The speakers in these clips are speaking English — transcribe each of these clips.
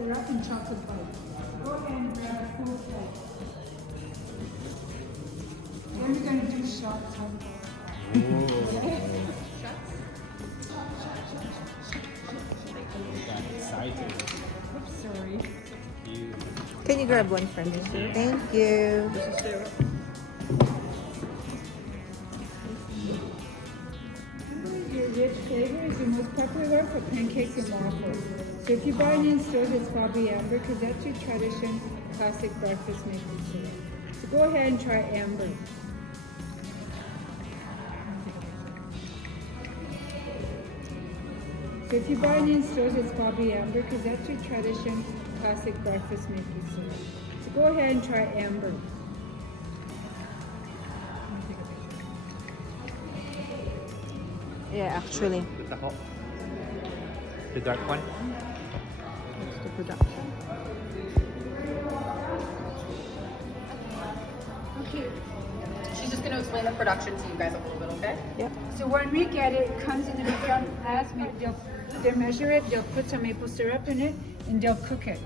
Syrup and chocolate bar. Go ahead and grab a full plate. Then we're going to do shots of Oops, sorry. Can you grab one for me? Thank you. Your rich flavor is the most popular for pancakes and waffles. So if you buy it in stores, it's probably amber because that's your tradition classic breakfast maple syrup. So go ahead and try amber. So if you buy it in stores, it's probably amber because that's your tradition classic breakfast maple syrup. So go ahead and try amber. Yeah, actually. The dark one? It's the production. Okay. She's just going to explain the production to you guys a little bit, okay? Yep. So when we get it, it comes in the drum as they'll measure it, they'll put some maple syrup in it, and they'll cook it.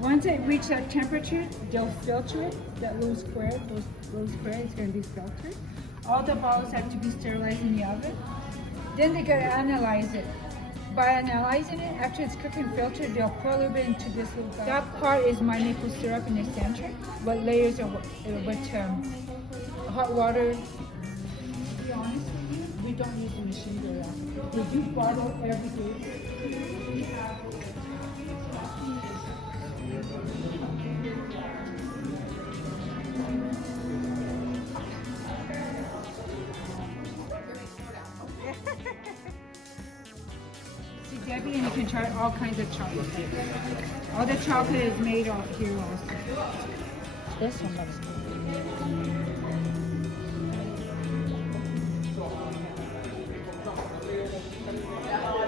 Once it reaches that temperature, they'll filter it. That little square, those little square is going to be filtered. All the bottles have to be sterilized in the oven. Then they gotta analyze it. By analyzing it, after it's cooked and filtered, they'll pour a little bit into this little bag. That part is my maple syrup in the center. What layers are with hot water. To be honest with you, we don't use the machine very often. We do bottle every day. See, Debbie, and you can try all kinds of chocolate. All the chocolate is made off here also. This one looks good.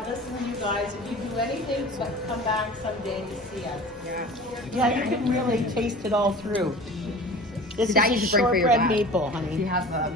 Listen to you guys, if you do anything, but come back someday to see us. Yeah, you can really taste it all through. This That you is should bring for your shortbread dad. maple, honey. He has the